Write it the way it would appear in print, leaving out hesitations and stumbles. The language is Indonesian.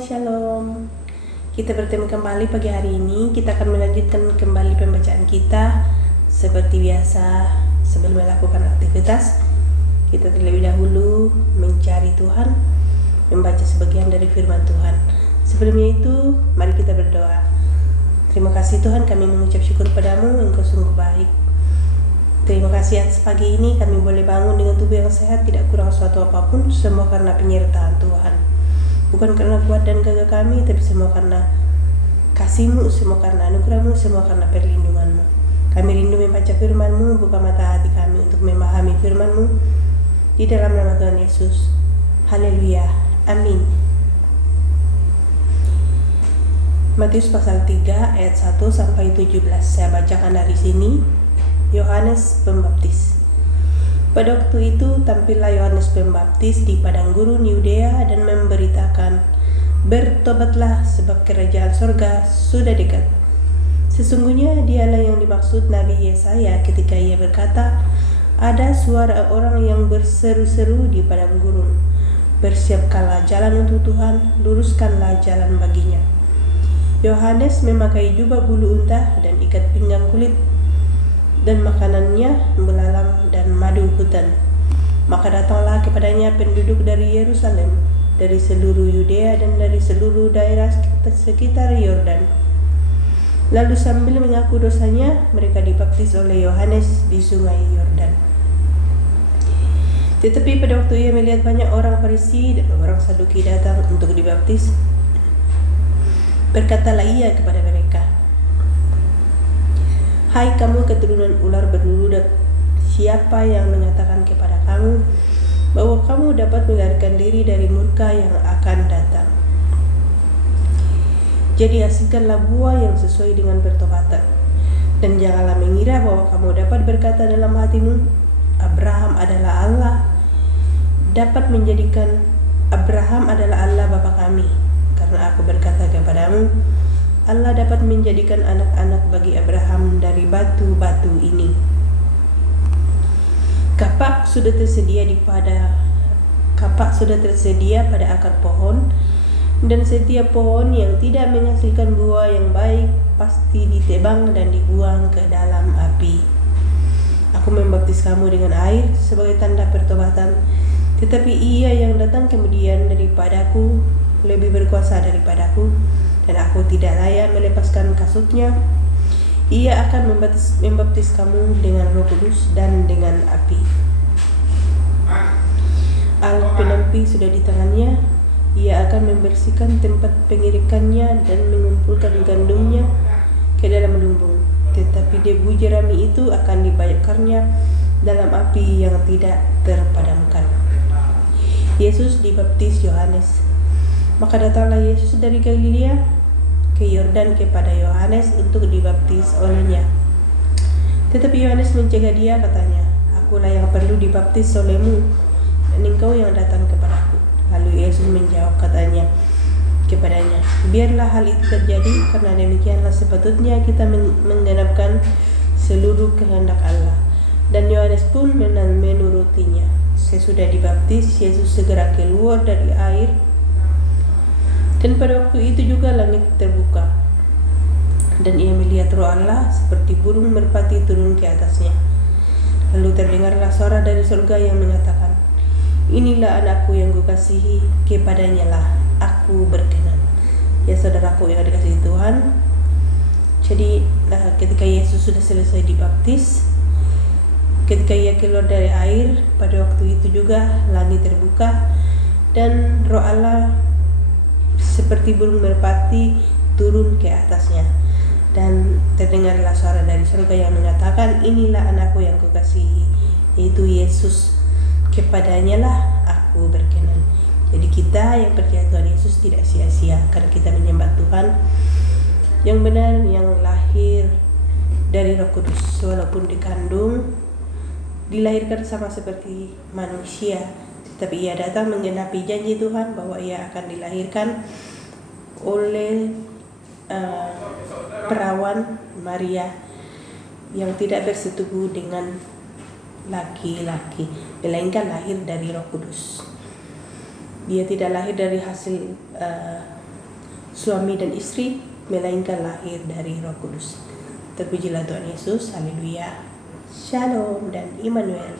Shalom. Kita bertemu kembali pagi hari ini. Kita akan melanjutkan kembali pembacaan kita. Seperti biasa, sebelum melakukan aktivitas, kita terlebih dahulu mencari Tuhan, membaca sebagian dari firman Tuhan. Sebelumnya itu, mari kita berdoa. Terima kasih Tuhan, kami mengucap syukur padamu, Engkau sungguh baik. Terima kasih atas pagi ini kami boleh bangun dengan tubuh yang sehat, tidak kurang suatu apapun, semua karena penyertaan Tuhan. Bukan karena kuat dan gagah kami, tapi semua karena kasih-Mu, semua karena anugerah-Mu, semua karena perlindungan-Mu. Kami rindu membaca firman-Mu, buka mata hati kami untuk memahami firman-Mu. Di dalam nama Tuhan Yesus. Haleluya. Amin. Matius pasal 3 ayat 1 sampai 17. Saya bacakan dari sini. Yohanes Pembaptis. Pada waktu itu tampillah Yohanes Pembaptis di padang gurun Yudea dan memberitakan, "Bertobatlah sebab kerajaan sorga sudah dekat." Sesungguhnya dialah yang dimaksud Nabi Yesaya ketika ia berkata, "Ada suara orang yang berseru-seru di padang gurun, bersiapkanlah jalan untuk Tuhan, luruskanlah jalan baginya." Yohanes memakai jubah bulu unta dan ikat pinggang kulit, dan makanannya belalang dan madu hutan. Maka datanglah kepadanya penduduk dari Yerusalem, dari seluruh Yudea dan dari seluruh daerah sekitar Yordan. Lalu sambil mengaku dosanya, mereka dibaptis oleh Yohanes di sungai Yordan. Tetapi pada waktu ia melihat banyak orang Farisi dan orang Saduki datang untuk dibaptis, berkatalah ia kepada mereka, "Hai kamu keturunan ular berludak, siapa yang mengatakan kepada kamu bahwa kamu dapat melarikan diri dari murka yang akan datang? Jadi hasilkanlah buah yang sesuai dengan pertobatan, dan janganlah mengira bahwa kamu dapat berkata dalam hatimu, Abraham adalah Allah. Dapat menjadikan Abraham adalah Allah bapa kami, karena aku berkata kepadamu, Allah dapat menjadikan anak-anak bagi Abraham dari batu-batu ini. Kapak sudah tersedia pada akar pohon, dan setiap pohon yang tidak menghasilkan buah yang baik pasti ditebang dan dibuang ke dalam api. Aku membaptis kamu dengan air sebagai tanda pertobatan, tetapi ia yang datang kemudian daripadaku lebih berkuasa daripadaku, dan aku tidak layak melepaskan kasutnya. Ia akan membaptis kamu dengan Roh Kudus dan dengan api. Alat penampi sudah di tangannya. Ia akan membersihkan tempat pengirikannya dan mengumpulkan gandumnya ke dalam lumbung. Tetapi debu jerami itu akan dibakarnya dalam api yang tidak terpadamkan. Yesus dibaptis Yohanes. Maka datanglah Yesus dari Galilea ke Yordan kepada Yohanes untuk dibaptis olehnya. Tetapi Yohanes mencegah dia, katanya, "Akulah yang perlu dibaptis olehmu, dan engkau yang datang kepadaku." Lalu Yesus menjawab kepadanya, "Biarlah hal itu terjadi, karena demikianlah sepatutnya kita menggenapkan seluruh kehendak Allah." Dan Yohanes pun menurutinya. Sesudah dibaptis, Yesus segera keluar dari air, dan pada waktu itu juga langit terbuka, dan ia melihat Roh Allah seperti burung merpati turun ke atasnya. Lalu terdengarlah suara dari surga yang mengatakan, "Inilah anakku yang kukasihi, kepadanya lah aku berkenan." Ya saudaraku yang dikasihi Tuhan, jadi ketika Yesus sudah selesai dibaptis, ketika ia keluar dari air, pada waktu itu juga langit terbuka, dan Roh Allah seperti burung merpati turun ke atasnya, dan terdengarlah suara dari surga yang mengatakan, "Inilah anakku yang kukasihi, yaitu Yesus, kepadanya lah aku berkenan." Jadi kita yang percaya Tuhan Yesus tidak sia-sia, karena kita menyembah Tuhan yang benar, yang lahir dari Roh Kudus. Walaupun dikandung, dilahirkan sama seperti manusia, tapi ia datang menggenapi janji Tuhan bahwa ia akan dilahirkan oleh perawan Maria yang tidak bersetubuh dengan laki-laki, melainkan lahir dari Roh Kudus. Dia tidak lahir dari hasil suami dan istri, melainkan lahir dari Roh Kudus. Terpujilah Tuhan Yesus, haleluya. Shalom dan Immanuel.